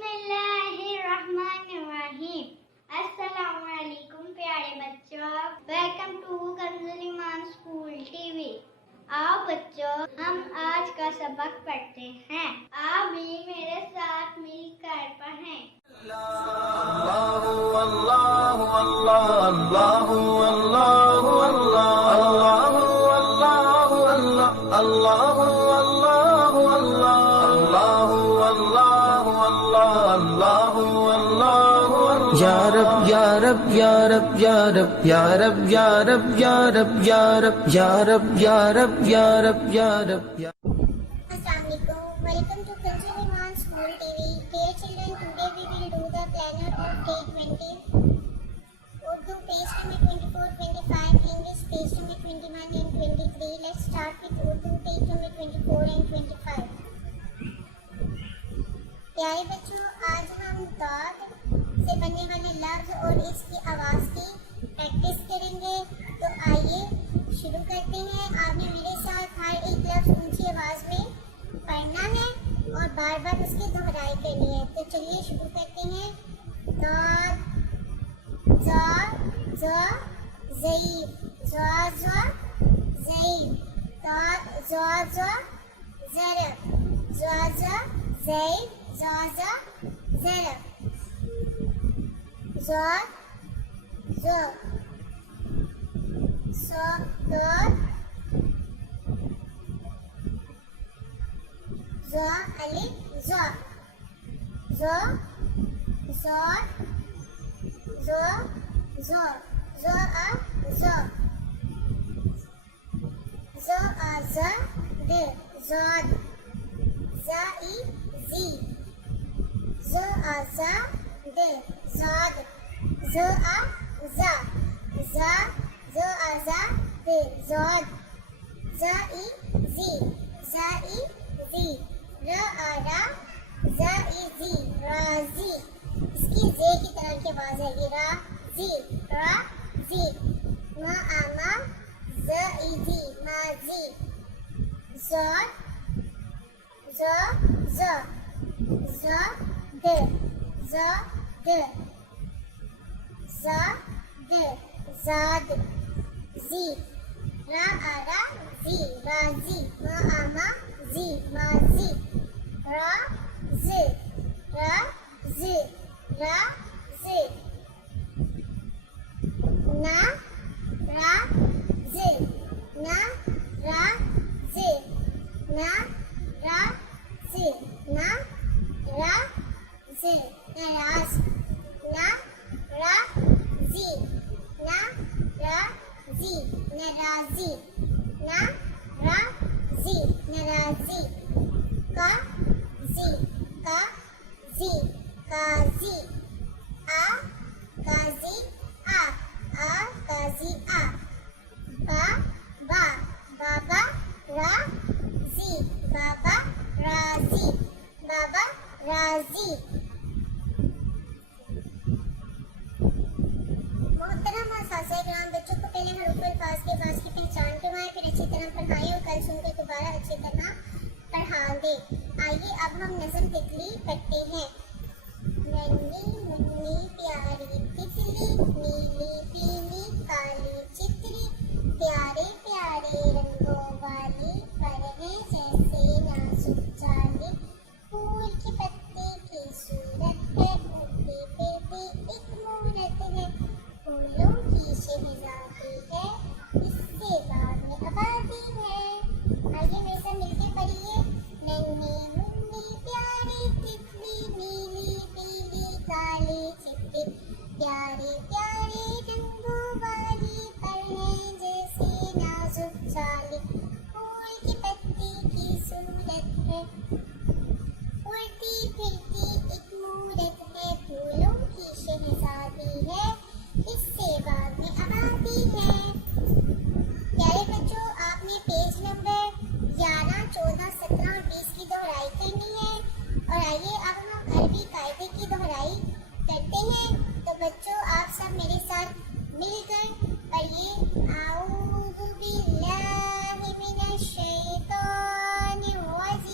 बिस्मिल्लाहिर्रहमानिर्रहीम। अस्सलामुअलैकुम प्यारे बच्चों, welcome to Kanzul Iman school TV. आओ बच्चों, हम आज का सबक पढ़ते हैं। आप भी मेरे साथ मिलकर पढ़ें। अल्लाहु अल्लाहु अल्लाह अल्लाहु अल्लाहु अल्लाह अल्लाहु अल्लाहु अल्लाह अल्लाहु अल्लाहु अल्लाह अल्लाहु अल्लाहु अल्लाह अल्लाहु अल्लाहु या रब या रब या रब या रब या रब या रब या रब या रब या रब या रब या रब या रब या Assalamualaikum. Welcome to Kanzul Iman School TV. Dear children, today we will do the planner of day 20. Urdu page number 24, 25, English page number 21 and 23. Let's start with Urdu page number 24 and 25. प्यारे बच्चों, आज हम दाद से बनने वाले लफ्ज और इसकी आवाज़ की प्रैक्टिस करेंगे। तो आइए शुरू करते हैं। आपने मेरे साथ हर एक लफ्ज ऊंची आवाज़ में पढ़ना है और बार बार उसकी दोहराई करनी है। तो चलिए शुरू करते हैं। दाद, जा, जा, ज़ईफ़, जा, जा, ज़ईफ़, दाद, जा, जा, ज़रब, जा, जा, ज़ईफ़, जा, जा, ज़रब, जा, जा, सा, दाद, जा, अलिफ, जा, जा, जा, जा, जा, जा, आ, जा, जा, आ, जा, द, जाद, जा, ई, जी, जा, आ, जा, द, जाद, जा, आ, जा, जा, जा, आ, जा, द, जाद, जा, ई, जी, जा, ई, जी, र, आ, रा, जा, ई, जी, राजी। इसकी जे की तरह की आवाज है ये रा, जी, रा, जी। मा, आ, मा, ज, ई, जी, माजी। ज, ज, ज, ज, द, ज, द, ज, द, जाद, जी, रा, आ, रा, जी, राजी। मा, आ, मा, जी, माजी। रा, ज, रा, ज, रा, ज। ना, रा, ज, ना, रा, ज, ना, रा, ज, ना, रा, ज। नाराज, ना, रा, जी, ना, रा, जी, नाराजी। ना, रा, जी, नाराजी। का, जी, का, जी, काजी। आ, काजी, आ, काजी, आ। बा, बा, बाबा, रा, जी, बाबा, राजी, बाबा, राजी। मोहतरम असातिज़ा-ए-किराम, बच्चों को पहले हरूफ अल्फाज के अल्फाज की पहचान करवाएं, फिर अच्छी तरह पढ़ाएं और कल सुनकर दोबारा अच्छी तरह पढ़ा दें। आइए अब हम नज़म तितली पढ़ते हैं। नन्ही मुन्नी प्यारी तितली, नीली पीली काली चितली, प्यारे प्यारे रंगों वाली, पर है जैसे नाजुक जाली। फूल की पत्ती की सूरत है, उनके पे भी एक मूरत है, फूलों की शहजादी है, इससे बाग में आबादी है। आइए मेरे साथ मिलके पढ़िए। नन्ही मुन्नी प्यारी तितली, नीली पीली काली चितली, प्यारे प्यारे रंगों वाली, पर है जैसे नाजुक जाली। फूल की पत्ती की सूरत है, उड़ती फिरती एक मूरत है, फूलों की शहजादी है, इससे बाग में आबादी है। प्यारे बच्चों, आपने पेज नंबर 11, 14, 17 और 20 की दोहराई करनी है। और आइए अब हम अरबी कायदे की दोहराई करते हैं। तो बच्चों, आप सब मेरे साथ मिलकर पढ़िए। आऊज़ु बिल्लाहि मिनश शैतानिर रजीम,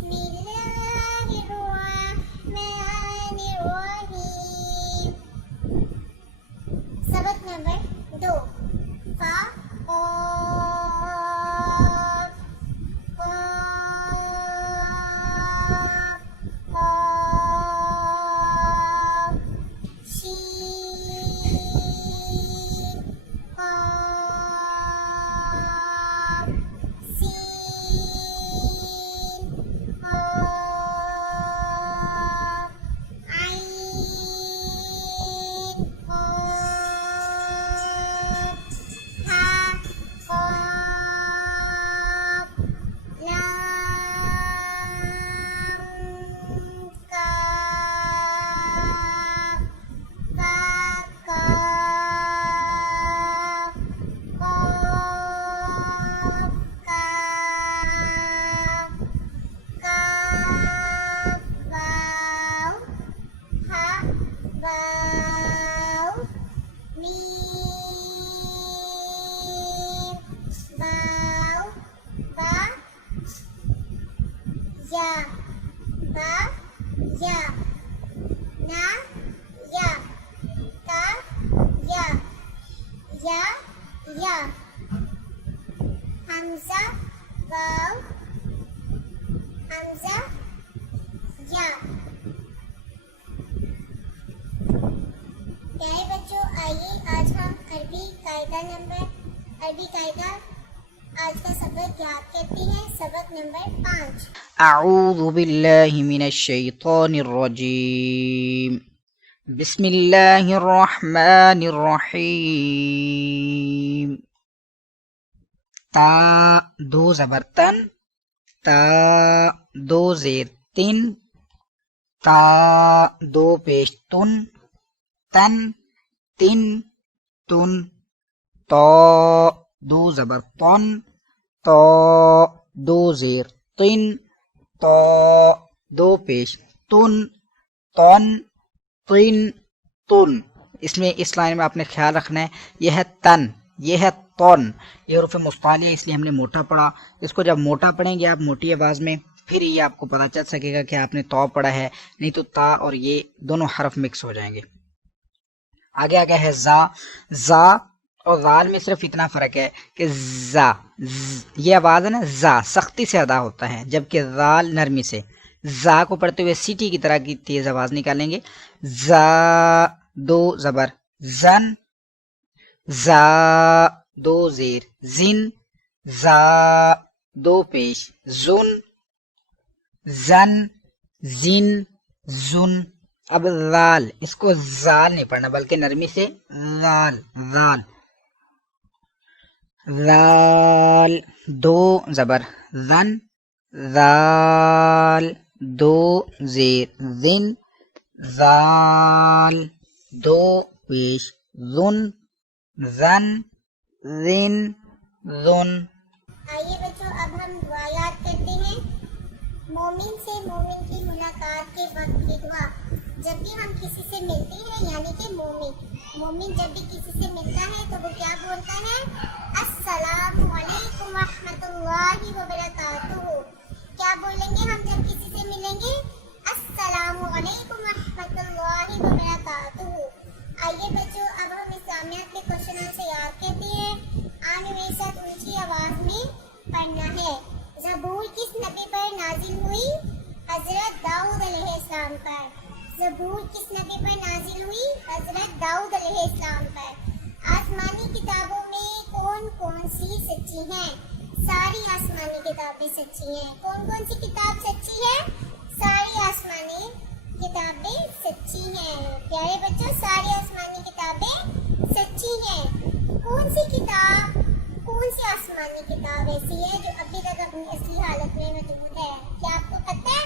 बिस्मिल्लाहिर्रहमानिर्रहीम। सबक नंबर 2 फा क़ाफ क़ाफ क़ाफ शीन क़ाफ सीन क़ाफ आइन क़ाफ हा क़ाफ लाम काफ फा काफ क़ाफ काफ काफ वाव हा वाव मीम वाव बा या बा या ना या का या हमजा वाव हमजा या। प्यारे बच्चों, आइए आज हम अरबी कायदा आज का सबक याद करते हैं। सबक नंबर 5 अऊज़ु बिल्लाहि मिनश शैतानिर रजीम। बिस्मिल्लाहिर रहमानिर रहीम। ता दो ज़बर तन, ता दो ज़ेर तिन, ता दो पेश तुन, तन तिन तुन, तो दो ज़बर तन, तो दो ज़ेर तिन, तो दो पेश तुन, तन तिन तुन। इसमें इस लाइन में आपने ख्याल रखना है, यह है तन, यह है तन, ये हुरूफ़ मुस्तालिया इसलिए हमने मोटा पढ़ा। इसको जब मोटा पढ़ेंगे आप मोटी आवाज़ में, फिर ये आपको पता चल सकेगा कि आपने तो पढ़ा है, नहीं तो ता और ये दोनों हरफ मिक्स हो जाएंगे। आगे आगे है जा और जाल में सिर्फ इतना फर्क है कि जा ये आवाज़ है ना, जा सख्ती से अदा होता है, जबकि जाल नरमी से। जा को पढ़ते हुए सीटी की तरह की तेज आवाज़ निकालेंगे। जा दो ज़बर जन, जा दो ज़ेर जिन, जा दो पेश जुन, जन जिन जुन। अब जाल, इसको जाल नहीं पढ़ना बल्कि नरमी से जाल जाल। जाल दो ज़बर जन, जाल दो ज़ेर जिन, जाल दो पेश जुन, जन जिन जुन। आइए बच्चों, अब हम दुआ याद करते हैं। मोमिन से मोमिन की मुलाकात के वक्त की दुआ। जब भी हम किसी से मिलते हैं, यानी कि मोमिन जब भी किसी से मिलता है तो वो क्या बोलता है? अस्सलामु अलैकुम रहमतुल्लाहि व बरकातुहू। क्या बोलेंगे हम जब किसी से मिलेंगे? अस्सलामु अलैकुम रहमतुल्लाहि व बरकातुहू। आइए बच्चों, अब हम इस्लामियात के क्वेश्चन आंसर याद करते हैं। आने मेरे साथ ऊंची आवाज में पढ़ना है। ज़बूर किस नबी पर नाजिल हुई? हजरत दाऊद अलैहिस्सलाम पर। ज़बूर किस नबी पर नाजिल हुई? हजरत दाऊद अलैहिस्सलाम पर। आसमानी किताबों में कौन कौन सी सच्ची हैं? सारी आसमानी किताबें सच्ची हैं। कौन कौन सी किताब सच्ची है? सारी आसमानी किताबें सच्ची हैं। प्यारे बच्चों, सारी आसमानी किताबें सच्ची हैं। कौन सी आसमानी किताब ऐसी है जो अभी तक अपनी असली हालत में मौजूद है? क्या आपको पता है?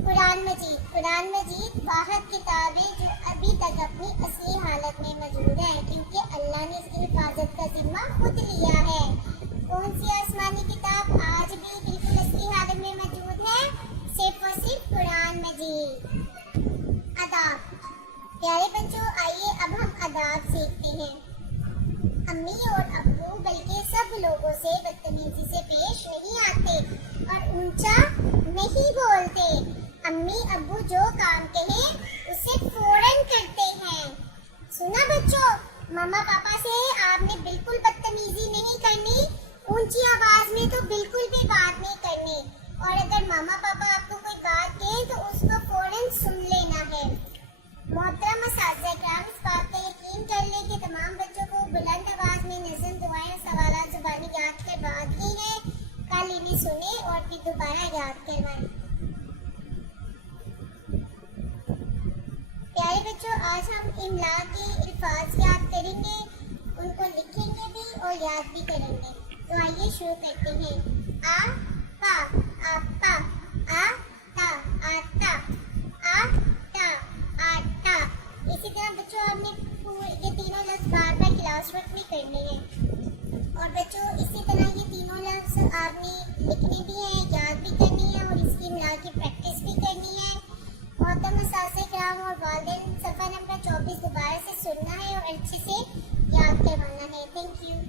कुरान मजीद वाहिद किताब है जो अभी तक अपनी असली हालत में मौजूद है, क्योंकि अल्लाह ने इसकी हिफाजत का जिम्मा खुद लिया है। कौन सी आसमानी किताब आज भी बिल्कुल असली हालत में मौजूद है? सिर्फ और सिर्फ कुरान मजीद। अदाब। प्यारे बच्चों, आइए अब हम अदाब सीखते हैं। अम्मी और अब्बू बल्कि सब लोगों से बदतमीजी से पेश नहीं आते और ऊंचा नहीं बोलते। अम्मी अब्बू जो काम कहे उसे फौरन करते हैं। सुना बच्चों, मम्मा पापा से आपने बिल्कुल बदतमीजी नहीं करनी, ऊंची आवाज में तो बिल्कुल भी बात नहीं करनी, और अगर मामा पापा आपको कोई बात कहे तो उसको फौरन सुन लेना है। मोहतरम असातिज़ा किराम, इस बात का यकीन कर लें कि तमाम बच्चों को बुलंद आवाज में नज़म, दुआएं और सवालात ज़ुबानी याद करवा दी है। कल इन्हें सुने और फिर दोबारा याद करवाएं। प्यारे बच्चों, आज हम इमला के अल्फाज याद करेंगे, उनको लिखेंगे भी और याद भी करेंगे। तो आइए शुरू करते हैं। आ पा, आपा, आ ता, आता, आ ता, आटा। इसी तरह बच्चों हमने ये तीनों लफ्ज बार बार क्लास वर्क में करने हैं। और बच्चों इसी तरह ये तीनों लफ्ज आपने लिखने भी हैं, याद भी करनी है और इसकी इमला की प्रैक्टिस भी करनी है। मोहतरम असातिज़ा किराम और वालिदैन, सफ़ा नंबर 24 दोबारा से सुनना है और अच्छे से याद करवाना है। Thank you.